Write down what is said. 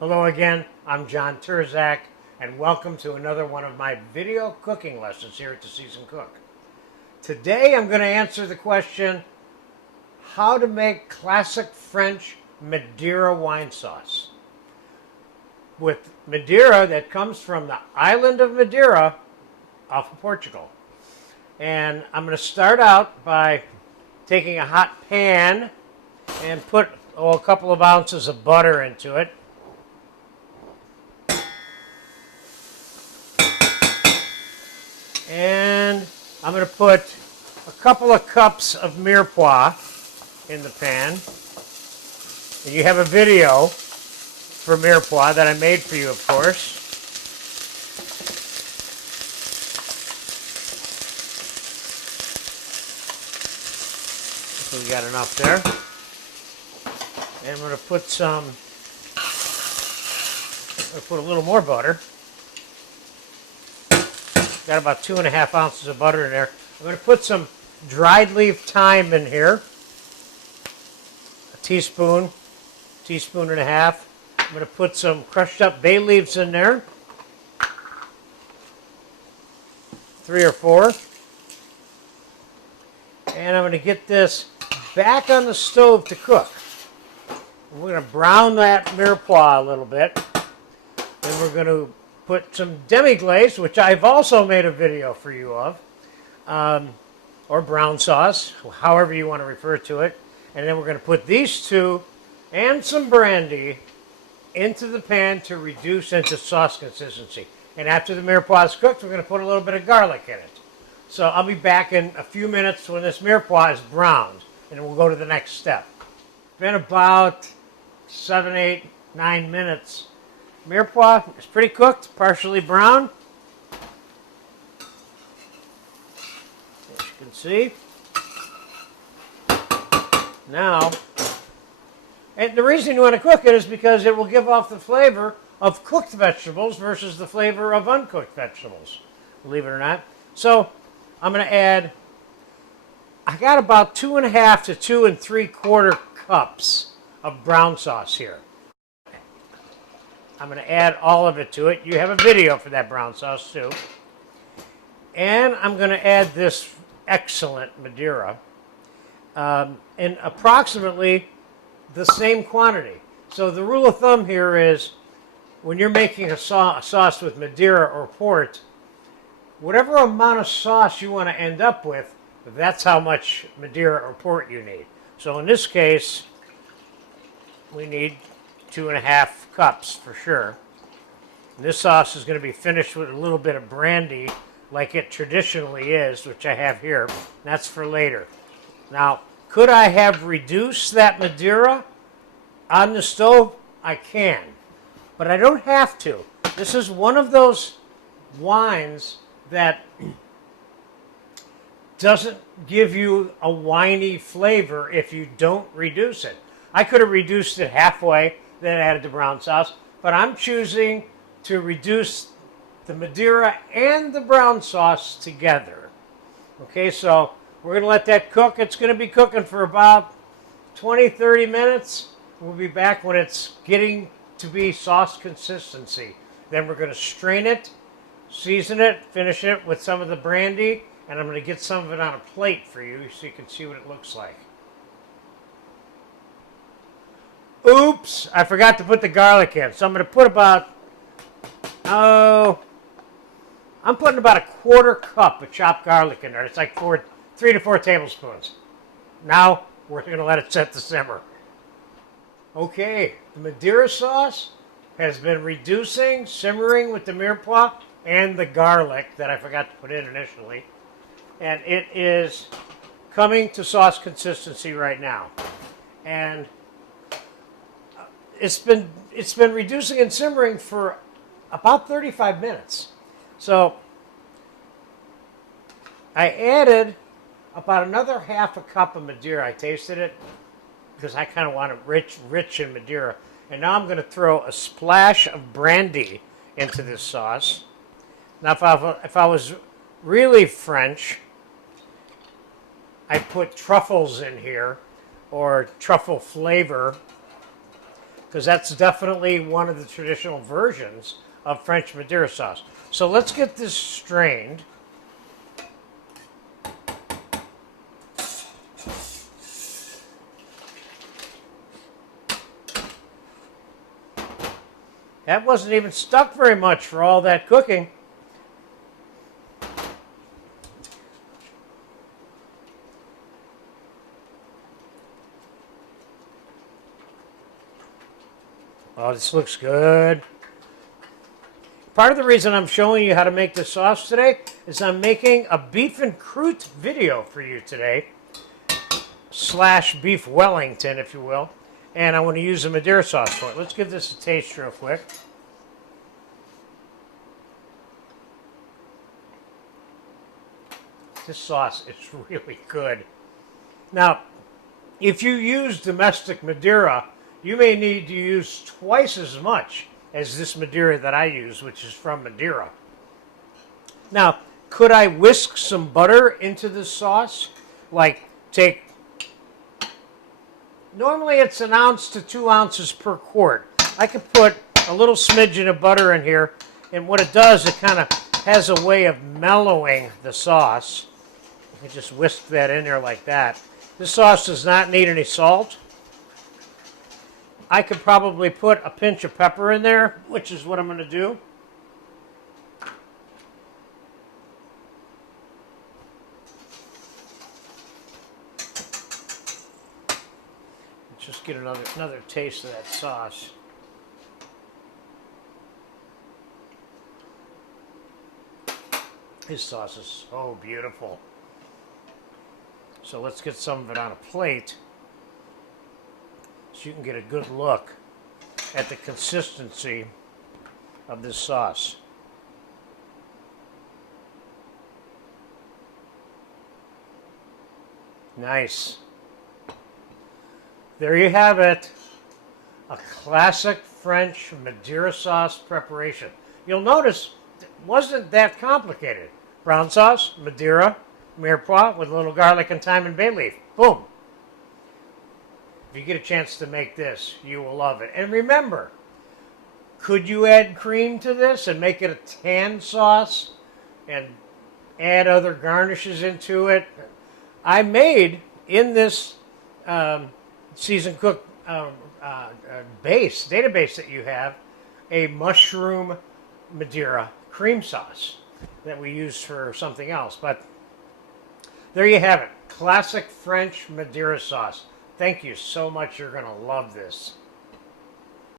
Hello again, I'm John Terzak, and welcome to another one of my video cooking lessons here at The Seasoned Cook. Today I'm going to answer the question, how to make classic French Madeira wine sauce. With Madeira that comes from the island of Madeira off of Portugal. And I'm going to start out by taking a hot pan and put a couple of ounces of butter into it. And I'm going to put a couple of cups of mirepoix in the pan. And you have a video for mirepoix that I made for you, of course. So we got enough there. And I'm going to put a little more butter. Got about 2.5 ounces of butter in there. I'm going to put some dried leaf thyme in here. A teaspoon and a half. I'm going to put some crushed up bay leaves in there. 3 or 4. And I'm going to get this back on the stove to cook. We're going to brown that mirepoix a little bit. Then we're going to put some demi-glace, which I've also made a video for you of, or brown sauce, however you want to refer to it. And then we're going to put these two and some brandy into the pan to reduce into sauce consistency. And after the mirepoix is cooked, we're going to put a little bit of garlic in it. So I'll be back in a few minutes when this mirepoix is browned, and we'll go to the next step. It's been about 7, 8, 9 minutes. Mirepoix is pretty cooked, partially brown. As you can see. Now, and the reason you want to cook it is because it will give off the flavor of cooked vegetables versus the flavor of uncooked vegetables, believe it or not. So I'm going to add, I got about 2.5 to 2 3/4 cups of brown sauce here. I'm going to add all of it to it. You have a video for that brown sauce too. And I'm going to add this excellent Madeira in approximately the same quantity. So the rule of thumb here is when you're making a sauce with Madeira or port, whatever amount of sauce you want to end up with, that's how much Madeira or port you need. So in this case, we need 2.5 cups for sure. And this sauce is going to be finished with a little bit of brandy like it traditionally is, which I have here. That's for later. Now, could I have reduced that Madeira on the stove? I can, but I don't have to. This is one of those wines that doesn't give you a winey flavor if you don't reduce it. I could have reduced it halfway, then added the brown sauce, but I'm choosing to reduce the Madeira and the brown sauce together. Okay, so we're going to let that cook. It's going to be cooking for about 20-30 minutes. We'll be back when it's getting to be sauce consistency. Then we're going to strain it, season it, finish it with some of the brandy, and I'm going to get some of it on a plate for you so you can see what it looks like. Oops, I forgot to put the garlic in. So I'm going to put about, I'm putting about a 1/4 cup of chopped garlic in there. It's like 3 to 4 tablespoons. Now we're going to let it set to simmer. Okay, the Madeira sauce has been reducing, simmering with the mirepoix and the garlic that I forgot to put in initially. And it is coming to sauce consistency right now. And it's been reducing and simmering for about 35 minutes. So I added about another 1/2 cup of Madeira. I tasted it because I kind of want it rich in Madeira. And now I'm going to throw a splash of brandy into this sauce. Now if I was really French, I'd put truffles in here or truffle flavor. because that's definitely one of the traditional versions of French Madeira sauce. So let's get this strained. That wasn't even stuck very much for all that cooking. Oh, this looks good. Part of the reason I'm showing you how to make this sauce today is I'm making a beef and croûte video for you today, / beef Wellington, if you will. And I want to use the Madeira sauce for it. Let's give this a taste real quick. This sauce is really good. Now, if you use domestic Madeira, you may need to use twice as much as this Madeira that I use, which is from Madeira. Now, could I whisk some butter into this sauce? Like, normally it's 1 ounce to 2 ounces per quart. I could put a little smidgen of butter in here, and what it does, it kind of has a way of mellowing the sauce. You can just whisk that in there like that. This sauce does not need any salt. I could probably put a pinch of pepper in there, which is what I'm going to do. Let's just get another taste of that sauce. This sauce is so beautiful. So let's get some of it on a plate, so you can get a good look at the consistency of this sauce. Nice. There you have it. A classic French Madeira sauce preparation. You'll notice it wasn't that complicated. Brown sauce, Madeira, mirepoix with a little garlic and thyme and bay leaf. Boom. If you get a chance to make this, you will love it. And remember, could you add cream to this and make it a tan sauce and add other garnishes into it? I made in this seasoned cook database that you have a mushroom Madeira cream sauce that we use for something else. But there you have it. Classic French Madeira sauce. Thank you so much. You're going to love this.